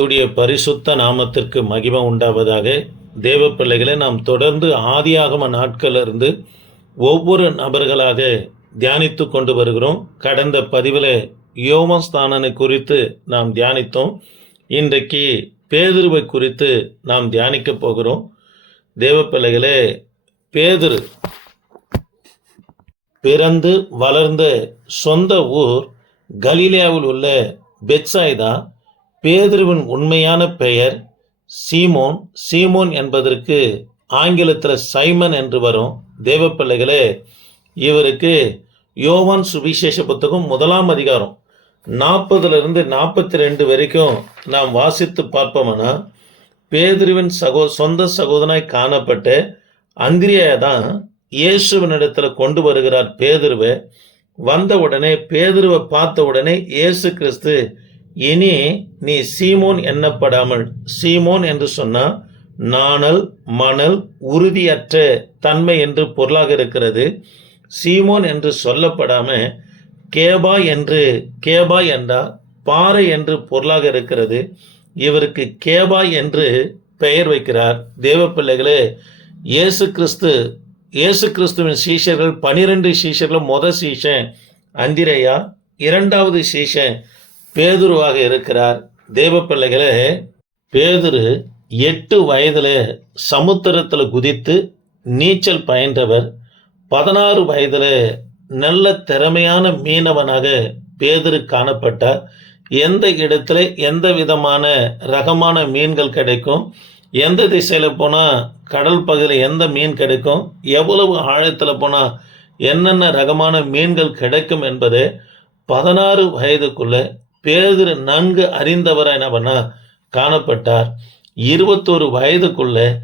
துடைய பரிசுத்த நாமத்திற்கு மகிமை உண்டாவதாக தேவ பிள்ளைகளை நாம் தொடர்ந்து ஆதியாகம நாட்களிலிருந்து ஒவ்வொரு நபர்களாக தியானித்து கொண்டு வருகிறோம். கடந்த பதிவில் யோமஸ்தானனை குறித்து நாம் தியானித்தோம். இன்றைக்கு பேதுருவை குறித்து நாம் தியானிக்க போகிறோம். தேவ பிள்ளைகளே பேதுரு பிறந்து வளர்ந்த சொந்த ஊர் கலீலியாவில் உள்ள பெட்சாய்தான் பேதுருவின் உண்மையான பெயர் சீமோன். சீமோன் என்பதற்கு ஆங்கிலத்தில் சைமன் என்று வரும். தேவ பிள்ளைகளே இவருக்கு யோவான் சுவிசேஷ புத்தகம் முதலாம் அதிகாரம் நாற்பதுலேருந்து நாற்பத்தி ரெண்டு வரைக்கும் நாம் வாசித்து பார்ப்போம்னா பேதுருவின் சகோ சொந்த சகோதரனாய் காணப்பட்ட அந்திரியை தான் இயேசுவினிடத்தில் கொண்டு வருகிறார் பேதுருவை. வந்த உடனே பேதுருவை பார்த்த உடனே இயேசு கிறிஸ்து இனி நீ சீமோன் எண்ணப்படாமல் சீமோன் என்று சொன்னா நாணல் மணல் உறுதியற்ற தன்மை என்று பொருளாக இருக்கிறது. சீமோன் என்று சொல்லப்படாம கேபா என்று கேபா என்றா பாறை என்று பொருளாக இருக்கிறது. இவருக்கு கேபா என்று பெயர் வைக்கிறார். தேவ பிள்ளைகளே இயேசு கிறிஸ்து இயேசு கிறிஸ்துவின் சீஷர்கள் பனிரெண்டு சீஷர்களும் முத சீஷன் அந்திரையா இரண்டாவது சீஷன் பேதுருவாக இருக்கிறார். தேவ பிள்ளைகளே பேதுரு எட்டு வயதில் சமுத்திரத்தில் குதித்து நீச்சல் பயின்றவர். பதினாறு வயதில் நல்ல திறமையான மீனவனாக பேதுரு காணப்பட்டார். எந்த இடத்துல எந்த விதமான ரகமான மீன்கள் கிடைக்கும்? எந்த திசையில் போனால் கடல் பகுதியில் எந்த மீன் கிடைக்கும்? எவ்வளவு ஆழத்தில் போனால் என்னென்ன ரகமான மீன்கள் கிடைக்கும் என்பது பதினாறு வயதுக்குள்ளே பேதுரு நன்கு அறிந்தவர் என்னவனா காணப்பட்டார். இருபத்தோரு வயதுக்குள்ள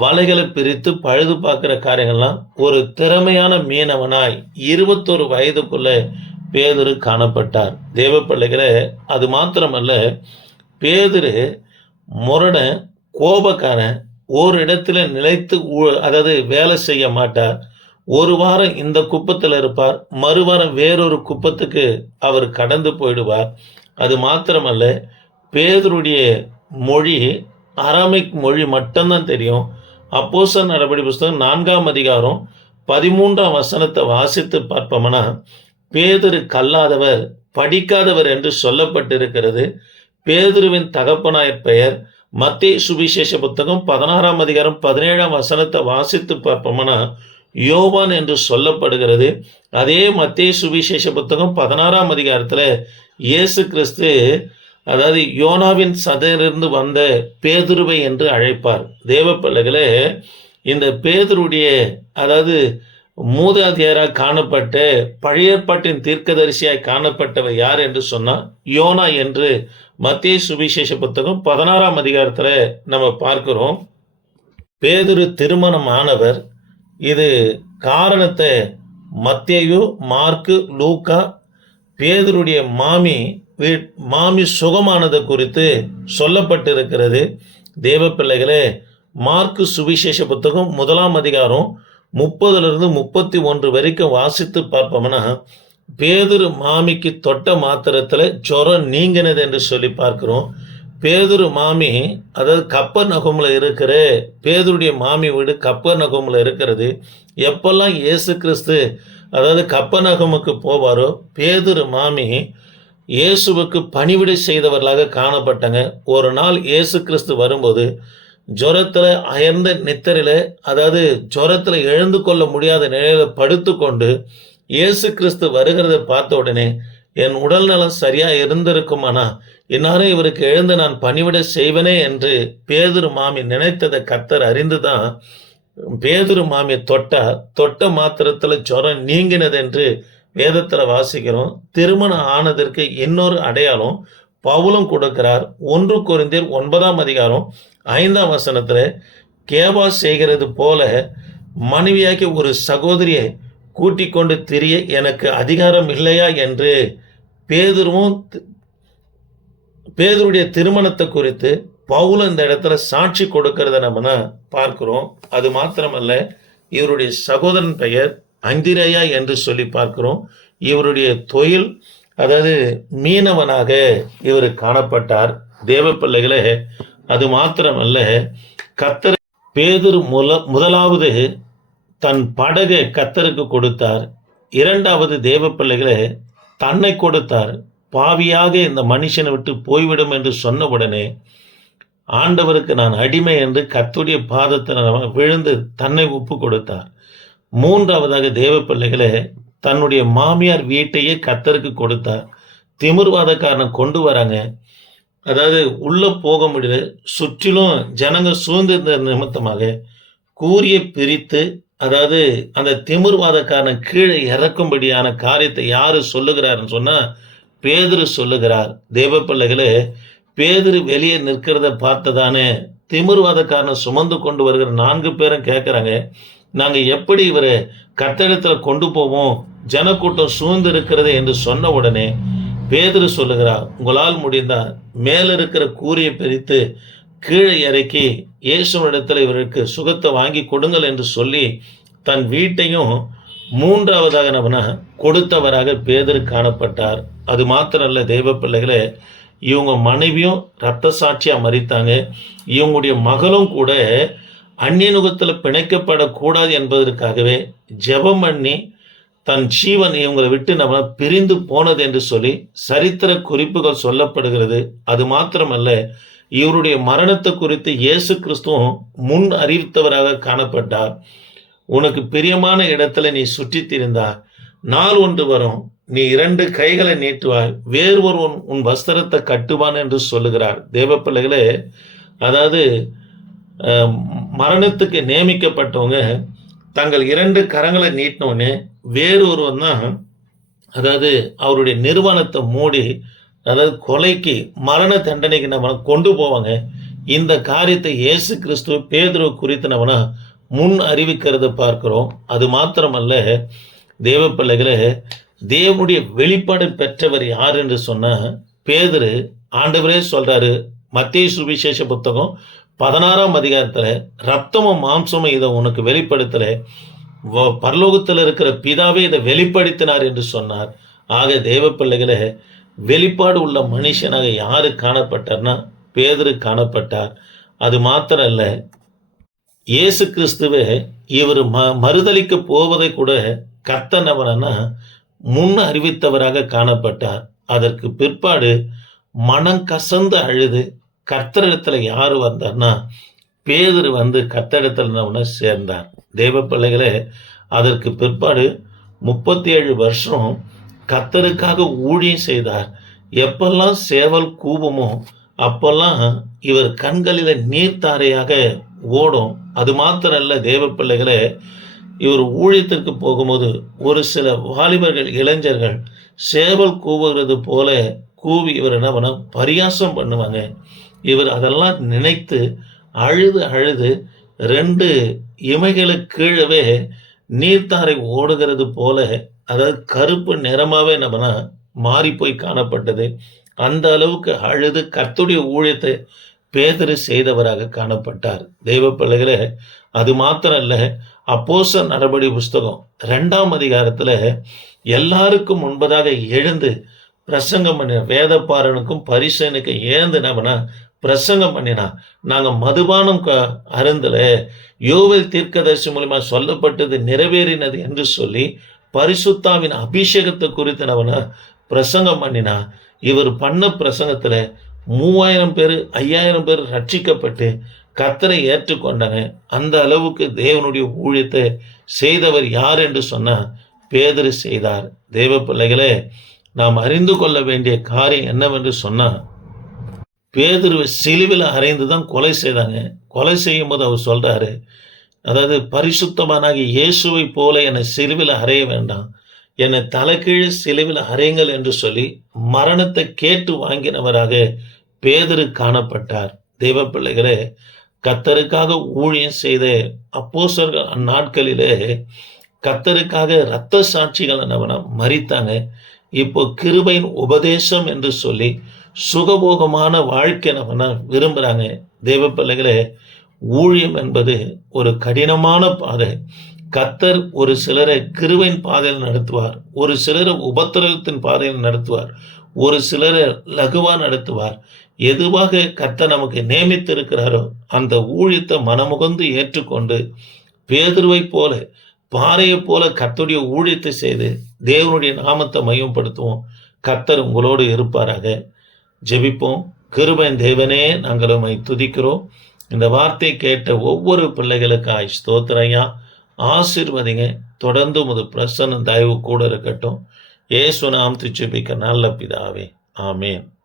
வலைகளை பிரித்து பழுது பார்க்குற காரியங்கள்லாம் ஒரு திறமையான மீனவனாய் இருபத்தோரு வயதுக்குள்ள பேதுரு காணப்பட்டார். தேவ பிள்ளைகளை அது மாத்திரமல்ல பேதுரு முரண கோபக்காரன் ஒரு இடத்துல நிலைத்து ஊ- அதாவது வேலை செய்ய மாட்டார். ஒரு வாரம் இந்த குப்பத்தில் இருப்பார் மறுவாரம் வேறொரு குப்பத்துக்கு அவர் கடந்து போயிடுவார். அது மாத்திரமல்ல பேதருடைய மொழி அரமிக் மொழி மட்டும்தான் தெரியும். அப்போஸ்தலர் நடபடி புஸ்தகம் நான்காம் அதிகாரம் பதிமூன்றாம் வசனத்தை வாசித்து பார்ப்போம்னா பேதரு கல்லாதவர் படிக்காதவர் என்று சொல்லப்பட்டிருக்கிறது. பேதுருவின் தகப்பனாயர் பெயர் மத்திய சுவிசேஷ புத்தகம் பதினாறாம் அதிகாரம் பதினேழாம் வசனத்தை வாசித்து பார்ப்போம்னா யோவான் என்று சொல்லப்படுகிறது. அதே மத்திய சுவிசேஷ புத்தகம் பதினாறாம் அதிகாரத்தில் இயேசு கிறிஸ்து அதாவது யோனாவின் சதையிலிருந்து வந்த பேதுருவை என்று அழைப்பார். தேவ பிள்ளைகளே இந்த பேதுருடைய அதாவது மூதாதையராக காணப்பட்ட பழையற்பாட்டின் தீர்க்கதரிசியாய் காணப்பட்டவர் யார் என்று சொன்னால் யோனா என்று மத்திய சுவிசேஷ புத்தகம் பதினாறாம் அதிகாரத்தில் நம்ம பார்க்கிறோம். பேதுரு திருமணம் ஆனவர் இது காரணத்தை மத்தேயு மார்க்கு லூக்கா பேதருடைய மாமி வீ- மாமி சுகமானது குறித்து சொல்லப்பட்டிருக்கிறது. தேவ பிள்ளைகளே மார்க்கு சுவிசேஷ புத்தகம் முதலாம் அதிகாரம் முப்பதுலேருந்து முப்பத்தி ஒன்று வரைக்கும் வாசித்து பார்ப்போம்னா பேதுரு மாமிக்கு தொட்ட மாத்திரத்தில் ஜுரம் நீங்கினது என்று சொல்லி பார்க்குறோம். பேதுரு மாமி அதாவது கப்பர் நகமில் இருக்கிற பேதுருடைய மாமி வீடு கப்பர் நகமில் இருக்கிறது. எப்பெல்லாம் இயேசு கிறிஸ்து அதாவது கப்பர் நகமுக்கு போவாரோ பேதுரு மாமி இயேசுவுக்கு பணிவிடை செய்தவர்களாக காணப்பட்டாங்க. ஒரு நாள் இயேசு கிறிஸ்து வரும்போது ஜுரத்தில் அயர்ந்த நித்தரில் அதாவது ஜுரத்தில் எழுந்து கொள்ள முடியாத நிலையில் படுத்துக்கொண்டு இயேசு கிறிஸ்து வருகிறத பார்த்த உடனே என் உடல் நலம் சரியாக இருந்திருக்குமானா இந்நேரம் இவருக்கு எழுந்து நான் பணிவிட செய்வனே என்று பேதுரு மாமி நினைத்ததை கத்தர் அறிந்துதான் பேதுரு மாமி தொட்டா தொட்ட மாத்திரத்தில் ஜுரம் நீங்கினது என்று வேதத்தில் வாசிக்கிறோம். திருமணம் ஆனதற்கு இன்னொரு அடையாளம் பவுலும் கொடுக்கிறார். ஒன்று குருந்தியர் ஒன்பதாம் அதிகாரம் ஐந்தாம் வசனத்தில் கேபா செய்கிறது போல மனைவியாக்கி ஒரு சகோதரியை கூட்டிக் கொண்டு திரிய எனக்கு அதிகாரம் இல்லையா என்று பேதுருவும் பேதுருடைய திருமணத்தை குறித்து பவுல் இந்த இடத்துல சாட்சி கொடுக்கறத நம்ம பார்க்கிறோம்? அது மாத்திரமல்ல இவருடைய சகோதரன் பெயர் அந்திரையா என்று சொல்லி பார்க்கிறோம். இவருடைய தொழில் அதாவது மீனவனாக இவர் காணப்பட்டார். தேவ பிள்ளைகளே அது மாத்திரமல்ல கத்தர் பேதர் முல முதலாவது தன் படகை கத்தருக்கு கொடுத்தார். இரண்டாவது தேவ பிள்ளைகளை தன்னை கொடுத்தார். பாவியாக இந்த மனுஷனை விட்டு போய்விடும் என்று சொன்ன உடனே ஆண்டவருக்கு நான் அடிமை என்று கத்துடைய பாதத்தில் விழுந்து தன்னை ஒப்பு கொடுத்தார். மூன்றாவதாக தேவ பிள்ளைகளே தன்னுடைய மாமியார் வீட்டையே கத்தருக்கு கொடுத்தார். திமிர்வாதக்காரனை கொண்டு வராங்க. அதாவது உள்ளே போக முடியல. சுற்றிலும் ஜனங்க சூழ்ந்திருந்த நிமித்தமாக கூறிய பிரித்து அதாவது அந்த திமிர்வாதக்காரன் கீழே இறக்கும்படியான காரியத்தை யார் சொல்லுகிறாருன்னு சொன்னால் பேதுரு சொல்லுகிறார். தேவ பிள்ளைகளே பேதுரு வெளியே நிற்கிறத பார்த்ததானே திமிர்வாதக்காரனை சுமந்து கொண்டு வருகிற நான்கு பேரும் கேட்குறாங்க. நாங்கள் எப்படி இவரை கத்தடத்தில் கொண்டு போவோம்? ஜனக்கூட்டம் சூழ்ந்து இருக்கிறது என்று சொன்ன உடனே பேதுரு சொல்லுகிறார். உங்களால் முடிந்தால் மேல இருக்கிற கூரியை பிரித்து கீழே இறக்கி இயேசுவனிடத்தில் இவருக்கு சுகத்தை வாங்கி கொடுங்கள் என்று சொல்லி தன் வீட்டையும் மூன்றாவதாக நம்ம கொடுத்தவராக பேதர் காணப்பட்டார். அது மாத்திரமல்ல தெய்வ பிள்ளைகளே இவங்க மனைவியும் ரத்த சாட்சியாக மறித்தாங்க இவங்களுடைய மகளும் கூட அந்நியனுகத்தில் பிணைக்கப்படக்கூடாது என்பதற்காகவே ஜெபம் பண்ணி தன் ஜீவன் இவங்களை விட்டு நம்ம பிரிந்து போனது என்று சொல்லி சரித்திர குறிப்புகள் சொல்லப்படுகிறது. அது மாத்திரமல்ல இவருடைய மரணத்தை குறித்து இயேசு கிறிஸ்துவும் முன் அறிவித்தவராக காணப்பட்டார். உனக்கு பிரியமான இடத்துல நீ சுற்றித் திரிந்தார் நாள் ஒன்று வரும் நீ இரண்டு கைகளை நீட்டுவாய் வேறு ஒருவன் உன் வஸ்திரத்தை கட்டுவான் என்று சொல்லுகிறார். தேவ பிள்ளைகளே அதாவது மரணத்துக்கு நியமிக்கப்பட்டவங்க தங்கள் இரண்டு கரங்களை நீட்டினோடனே வேறு ஒருவன் தான் அதாவது அவருடைய நிறுவனத்தை மூடி அதாவது கொலைக்கு மரண தண்டனைக்கு நம்ம கொண்டு போவாங்க. இந்த காரியத்தை இயேசு கிறிஸ்துவ பேதுருவ குறித்து நம்மனா முன் அறிவிக்கிறத பார்க்கிறோம். அது மாத்திரமல்ல தேவ பிள்ளைகளை தேவனுடைய வெளிப்பாடு பெற்றவர் யார் என்று சொன்னா பேதரு ஆண்டவரே சொல்றாரு. மத்திய சுவிசேஷ புத்தகம் பதினாறாம் அதிகாரத்தில் ரத்தமும் மாம்சமும் இதை உனக்கு வெளிப்படுத்தல. வ- பரலோகத்தில் இருக்கிற பிதாவே இதை வெளிப்படுத்தினார் என்று சொன்னார். ஆக தேவ பிள்ளைகளே வெளிப்பாடு உள்ள மனுஷனாக யாரு காணப்பட்டார்னா பேதரு காணப்பட்டார். அது மாத்திரம் இல்லை இயேசு கிறிஸ்துவே இவர் ம மறுதளிக்க போவதை கூட கர்த்தனவனா முன் அறிவித்தவராக காணப்பட்டார். அதற்கு பிற்பாடு மனம் கசந்து அழுது கத்தரிடத்துல யார் வந்தார்னா பேதர் வந்து கத்தரிடத்துல சேர்ந்தார். தேவ பிள்ளைகளே அதற்கு பிற்பாடு முப்பத்தி ஏழு வருஷம் கத்தருக்காக ஊழியம் செய்தார். எப்பெல்லாம் சேவல் கூபமோ அப்பெல்லாம் இவர் கண்களில நீர்த்தாரையாக ஓடும். அது மாத்திரம் அல்ல தேவ பிள்ளைகளே இவர் ஊழியத்திற்கு போகும்போது ஒரு சில வாலிபர்கள் இளைஞர்கள் சேவல் கூவுகிறது போல கூவி இவர் என்ன பண்ண பரியாசம் பண்ணுவாங்க. இவர் அதெல்லாம் நினைத்து அழுது அழுது ரெண்டு இமைகளுக்கு கீழவே நீர்த்தாரை ஓடுகிறது போல அதாவது கருப்பு நிறமாகவே நம்மனா மாறி போய் காணப்பட்டது. அந்த அளவுக்கு அழுது கர்த்துடைய ஊழியத்தை பேதரு செய்தவராக காணப்பட்டார். தெய்வ பிள்ளைகளே அது மாத்திரம் அல்ல அப்போச நடபடி புஸ்தகம் ரெண்டாம் அதிகாரத்தில் எல்லாருக்கும் முன்பதாக எழுந்து பிரசங்கம் பண்ணின வேதப்பாரனுக்கும் பரிசனுக்கு ஏந்து நம்மனா பிரசங்கம் பண்ணினா நாங்கள் மதுபானம் க அருந்தில் யோவேல் தீர்க்கதரிசி மூலிமா சொல்லப்பட்டது நிறைவேறினது என்று சொல்லி பரிசுத்தாவின் அபிஷேகத்தை குறித்து நவன பிரசங்கம் பண்ணினா இவர் பண்ண பிரசங்கத்தில் மூவாயிரம் பேர் ஐயாயிரம் பேர் ரட்சிக்கப்பட்டு கத்தரை ஏற்றுக்கொண்டாங்க அந்த அளவுக்கு தேவனுடைய ஊழியத்தை செய்தவர் யார் என்று சொன்னால் பேதரு செய்தார். தேவ பிள்ளைகளே நாம் அறிந்து கொள்ள வேண்டிய காரியம் என்னவென்று சொன்னால் பேதுருவை சிலுவில் அறைந்து தான் கொலை செய்தாங்க. கொலை செய்யும் போது அவர் சொல்கிறாரு அதாவது பரிசுத்தமானாகி இயேசுவை போல என்னை சிலுவில் அறைய வேண்டாம். என்னை தலைக்கீழ் சிலுவில் அறையுங்கள் என்று சொல்லி மரணத்தை கேட்டு வாங்கினவராக பேதரு காணப்பட்டார். தெய்வ பிள்ளைகளே கத்தருக்காக ஊழியம் செய்த அப்போசர்கள் அந்நாட்களிலே கத்தருக்காக இரத்த சாட்சிகள் என்னவனா மறித்தாங்க. இப்போ கிருபையின் உபதேசம் என்று சொல்லி சுகபோகமான வாழ்க்கை நம்ம விரும்புகிறாங்க தெய்வ பிள்ளைகளே ஊழியம் என்பது ஒரு கடினமான பாதை. கத்தர் ஒரு சிலரை கிருவையின் பாதையில் நடத்துவார். ஒரு சிலரை உபத்திரவத்தின் பாதையில் நடத்துவார். ஒரு சிலரை லகுவாக நடத்துவார். எதுவாக கர்த்தர் நமக்கு நியமித்திருக்கிறாரோ அந்த ஊழியத்தை மனமுகந்து ஏற்றுக்கொண்டு பேதுருவை போல பாறையைப் போல கர்த்தருடைய ஊழியத்தை செய்து தேவனுடைய நாமத்தை மையப்படுத்துவோம். கத்தர் உங்களோடு இருப்பாராக. ஜெபிப்போம். கிருபன் தேவனே நாங்கள் உண்மை துதிக்கிறோம். இந்த வார்த்தை கேட்ட ஒவ்வொரு பிள்ளைகளுக்காய் ஸ்தோத்திரையா ஆசிர்வதிங்க. தொடர்ந்து உமது பிரசன்ன தயவு கூட இருக்கட்டும். ஏசு நாம் ஜெபிக்க நல்ல பிதாவே. ஆமேன்.